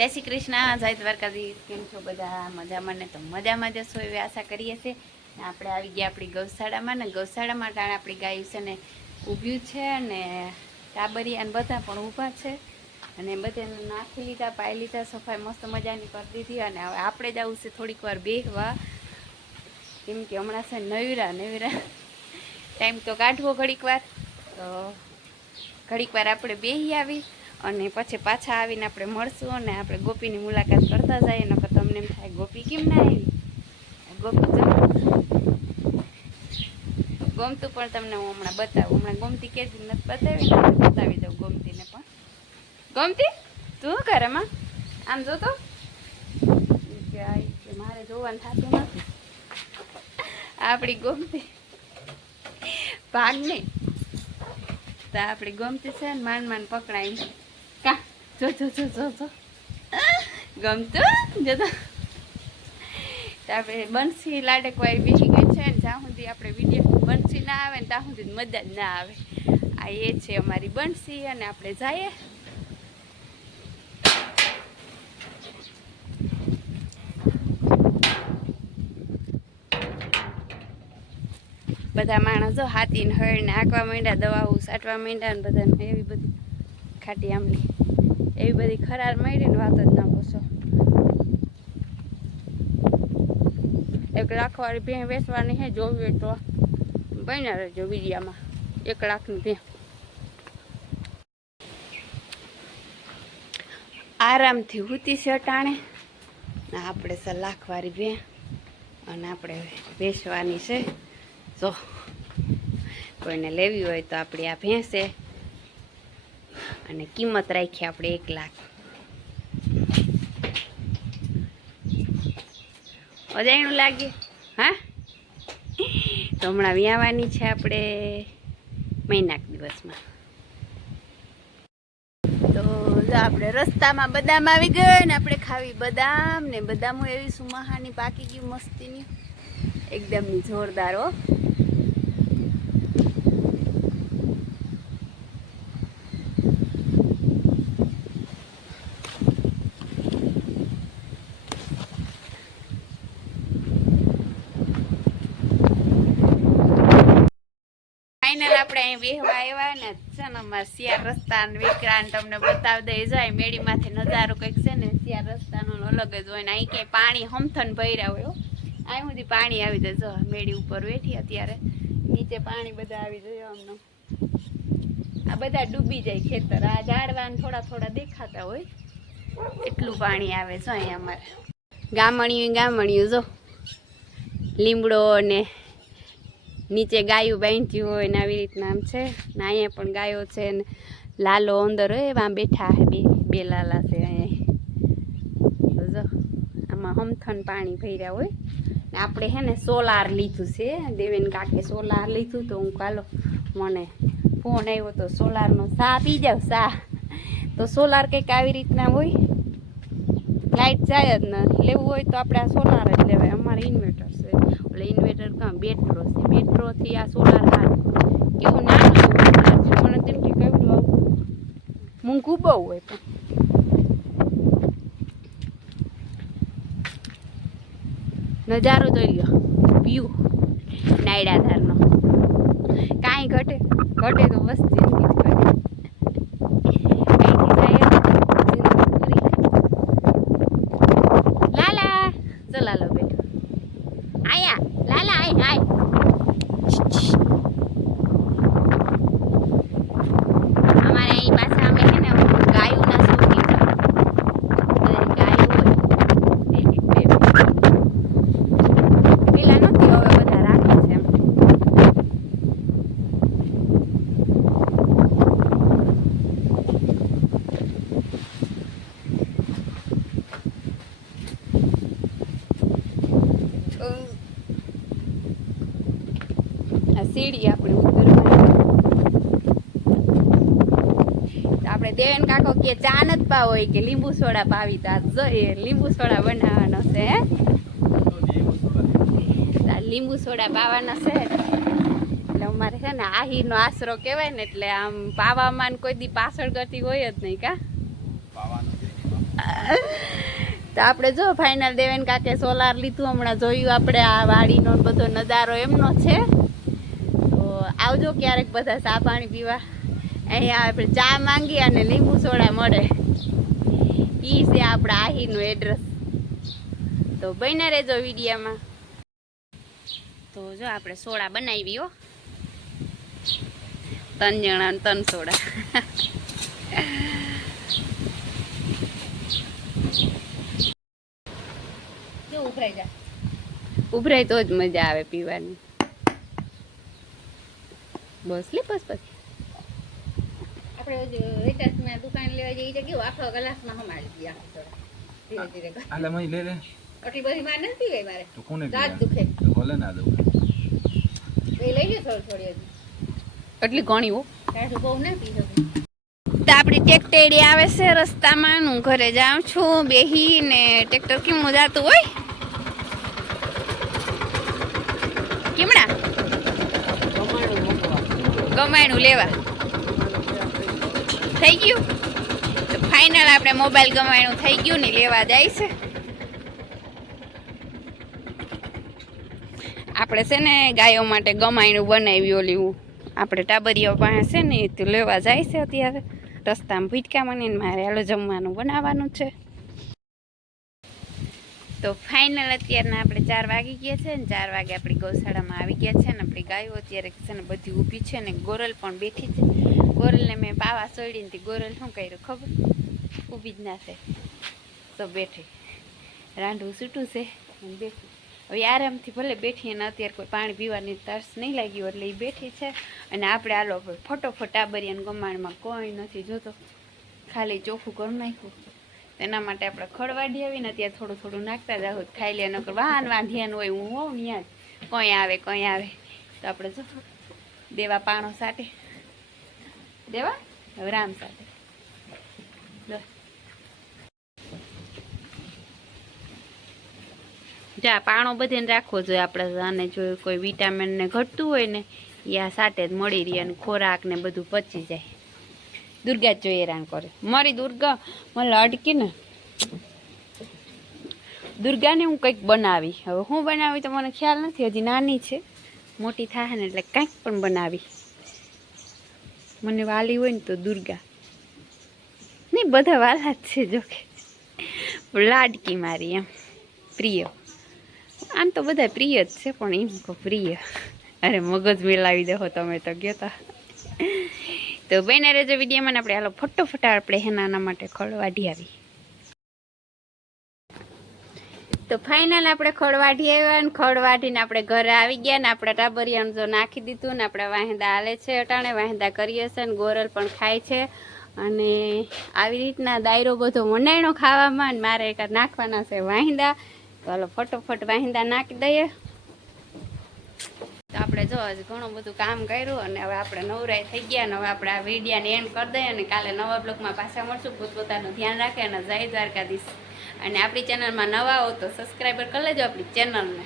જય શ્રી કૃષ્ણ. જય દ્વારકાધીશ. કેમ છો બધા? મજામાં ને? તો મજામાં જશો એવી આશા કરીએ છીએ. આપણે આવી ગયા આપણી ગૌશાળામાં ને ગૌશાળામાં ટાણે આપણી ગાયું છે ને ઊભ્યું છે અને ટાબરિયા અને બધા પણ ઊભા છે. અને બધાને નાખી લીધા, પાઈ લીધા, સફાઈ મસ્ત મજાની કરી દીધી. અને હવે આપણે જ આવું છે થોડીક વાર બેહવા. કેમ કે હમણાં છે નવીરા નવીરા. ટાઈમ તો કાઢવો ઘડીક વાર. તો ઘડીક વાર આપણે બેસી આવી. અને પછી પાછા આવીને આપણે મળશું અને આપણે ગોપીની મુલાકાત કરતા જઈએ ને તમને એમ થાય, ગોપી કેમ ના આવી? ગોપી જો ગમતું પણ તમને હું હમણાં બતાવું. હમણાં ગમતી કે નથી બતાવી બતાવી દઉં ગમતીને પણ. ગમતી? તું શું કરે માં? આમ જો તો મારે જોવાનું થતું નથી. આપણી ગમતી ભાગ નહીં તો આપણી ગમતી છે ને માંડ માંડ પકડાય. જો જો જો જો જો. ગમતું? જો તો તો આપણે બંસી લાડકવાઈ બેસી ગઈ છે ને, જ્યાં સુધી આપણે વીડિયો બંસી ના આવે ને, ત્યાં સુધી મજા જ ના આવે. આ એ છે અમારી બંસી અને આપણે જઈએ. બધા માણસો હાથીને હળને આંકવા માંડ્યા, દવાઓ સાટવા માંડ્યા ને બધાને એવી બધી ખાટી આમલી એવી બધી ખરાર મળીને વાત જ ના પૂછો. એક લાખવાળી ભેં વેચવાની હે, જોવી હોય તો. બન્યા રહેજો વિડીયામાં. એક લાખની ભેં આરામથી હૂતી છે અટાણે. આપણે છે લાખવાળી ભેં અને આપણે વેચવાની છે. જો, કોઈને લેવી હોય તો આપણી આ ભેંસે અને કિંમત રાખી આપણે એક લાખ. અજાયણું લાગે? હા? તો હમણાં વ્યાવાની છે આપણે મહિનાક દિવસમાં. તો આપણે રસ્તામાં બદામ આવી ગયો ને આપણે ખાવી બદામ ને બદામો એવી સુમાહાની પાકી ગયું મસ્તીની. એકદમ જોરદાર હો. ફાઇનલ આપણે અહીં બેહવા આવ્યા ને છે ને અમારે શિયાળ રસ્તા વિક્રાંત તમને બતાવી દઈ. જાય મેળીમાંથી નજારો કંઈક છે ને, શિયાળ રસ્તાનો અલગ જ હોય ને, અહીં ક્યાંય પાણી હમથન ભર્યા હોય અહીં સુધી પાણી આવી જાય. જો મેળી ઉપર બેઠી અત્યારે, નીચે પાણી બધા આવી જાય અમને આ બધા ડૂબી જાય ખેતર. આ ઝાડવા ને થોડા થોડા દેખાતા હોય. એટલું પાણી આવે છે અહીંયા અમારે. ગામણિયું ગામણિયું જો. લીમડો ને નીચે ગાયું બાંધ્યું હોય ને આવી રીતના આમ છે. ને અહીંયા પણ ગાયો છે ને લાલો અંદર હોય એવા બેઠા બે બે લાલા છે અહીંયા. જો, આમાં હમથન પાણી ભર્યા હોય. ને આપણે હે ને સોલાર લીધું છે. દેવેન કાકે સોલાર લીધું તો હું કાલો મને ફોન આવ્યો તો સોલારનો સા પી જાવ સા તો સોલાર કંઈક આવી રીતના હોય. લાઇટ જાય જ ન. લેવું હોય તો આપણે આ સોલાર જ લેવાય. અમારે ઇન્વર્ટર છે. એટલે ઇન્વર્ટર કાં બેટરો છે. બેટરોથી આ સોલાર હાથ કેવું નાનું છે મને તેમ કે કહ્યું આવું મૂંઘું બહુ હોય પણ. નજારો જોઈ લ્યો. વ્યૂ નાયડાધારનો કાંઈ ઘટે. ઘટે તો બસ જ ઘટે અહીંથી જાય જિંદગી પૂરી લાલા ચલ લાલો બેઠો આયા લાલા આય આય અમારે અહીં પાછા અમે છે ને ગાયોના શોખીન છે. બધાય ગાયો હોય એક એક બે બે. પેલા નથી હવે બધા રાખે છે એમ આ સીડી આપણે ઉતરવાની. આપણે દેવેન કાકો કે ચા જ હોય કે લીંબુ સોડા પાવી તા. જોઈએ લીંબુ સોડા બનાવવાનો છે લીંબુ સોડા પાવાના છે. એટલે અમારે છે ને આહીરનો આશરો કહેવાય ને એટલે આમ પાવામાં કોઈ દી પાછળ કરતી હોય જ નહીં કા? તો આપણે જો ફાઇનલ દેવેન કાકે સોલાર લીધું, હમણાં જોયું આપણે આ વાડીનો બધો નજારો એમનો છે. તો આવજો ક્યારેક બધા ચા પાણી પીવા. અહીંયા આપણે ચા માંગી અને લીંબુ સોડા મળે. એ છે આપણા આહીનું એડ્રેસ તો બને રહેજો વિડીયામાં. તો જો આપણે સોડા બનાવી હો. ત્રણ જણા ત્રણ સોડા. ઉભરાઈ જાય ઉભરાય તો જ મજા આવે પીવાની. બસ લે બસ બસ. આપણે જે રિચાર્જમાં દુકાન લેવા જઈ તો આખો ગ્લાસમાં હમાડી આખી ધીરે ધીરે આલે મય લે લે. આટલી બધી માર નથી ગઈ મારે? તો કોને દાંત દુખે. તો ભલે ના દઉં એ લઈ લે થોડી થોડી હજી. એટલી ઘણી હો. કાઢું બહુ ના પી શકું તો આપણી ટેક્ટેડી આવે છે રસ્તામાં હું ઘરે જાઉં છું બેહી ને ટ્રેક્ટર કેમ જાતું હોય? કેમણા? ગમાયણું લેવા. થઈ ગયું? તો ફાઇનલ આપણે મોબાઈલ ગમાયણું થઈ ગયું ને લેવા જાય છે. આપણે છે ને ગાયો માટે ગમાયણું બનાવ્યું ઓલી આપણે ટાબરીઓ પાસે છે ને તો લેવા જાય છે અત્યારે. રસ્તામાં ભીટકા મને મારે હાલો જમવાનું બનાવવાનું છે. તો ફાઇનલ અત્યારના આપણે ચાર વાગી ગયા છે ને ચાર વાગે આપણી ગૌશાળામાં આવી ગયા છે ને આપણી ગાયો અત્યારે છે ને બધી ઊભી છે ને ગોરલ પણ બેઠી છે. ગોરલને મેં પાવા સોડીને તે ગોરલ શું કર્યું ખબર? ઊભી જ ના છે તો બેઠી. રાંડવું છૂટું છે બેઠી. હવે આરામથી ભલે બેઠી અને અત્યારે કોઈ પાણી પીવાની તરસ નહીં લાગ્યું એટલે એ બેઠી છે. અને આપણે આલો ફટોફટ ટાબરિયાને ગમાણમાં કોઈ નથી જોતો. ખાલી ચોખ્ખું કરી નાખ્યું. એના માટે આપણે ખડવાડી આવીને ત્યાં થોડું થોડું નાખતા જાવ ખાઈ લે, નકર વાહન વાંધ્યાનું હોય, હું હોઉં ત્યાં જ કોઈ આવે કોઈ આવે. તો આપણે જો, દેવા પાણો સાટે દેવા? રામ સાથે. જા, પાણો બધેને રાખવો જોઈએ આપણે. આને જો કોઈ વિટામિન ને ઘટતું હોય ને એ આ સાટે જ મળી રહે અને ખોરાક ને બધું પચી જાય. દુર્ગા જ જોઈએ હેરાન કરે. મારી દુર્ગા મને અટકી ને દુર્ગાને હું કંઈક બનાવી. હવે હું બનાવી તો મને ખ્યાલ નથી, હજી નાની છે. મોટી થાય ને એટલે કંઈક પણ બનાવી. મને વાલી હોય ને તો દુર્ગા. નહીં, બધા વાલા જ છે, જોકે. લાડકી મારી એમ. પ્રિય. આમ તો બધા પ્રિય જ છે, પણ એમ કહો પ્રિય. અરે, મગજ મેલાવી દો તમે તો, ગયો તો બેને રહેજો વિડીયોમાં આપણે હાલો ફટોફટ આપણે હેનાના માટે ખળવાઢી આવી. તો ફાઇનલ આપણે ખળવાઢી આવ્યા ને ખળવાઢીને આપણે ઘરે આવી ગયા ને આપણે ટાબરિયાનું જો નાખી દીધું ને આપણે વાહેંદા હાલે છે અટાણે, વાહેંદા કરીએ છે ને ગોરલ પણ ખાય છે. અને આવી રીતના દાયરો બધો મંડાયણો ખાવામાં ને મારે નાખવાના છે વાહિંદા. તો હાલો ફટોફટ વાહિંદા નાખી દઈએ. તો આપણે જો હજી ઘણું બધું કામ કર્યું અને હવે આપણે નવરાય થઈ ગયા ને હવે આપણે આ વિડીયાને એન્ડ કરી દઈએ અને કાલે નવા બ્લોગમાં પાછા મળશું. પોતપોતાનું ધ્યાન રાખે અને જય દ્વારકાધીશ. અને આપણી ચેનલમાં નવા હો તો સબસ્ક્રાઈબર કરી લેજો આપણી ચેનલને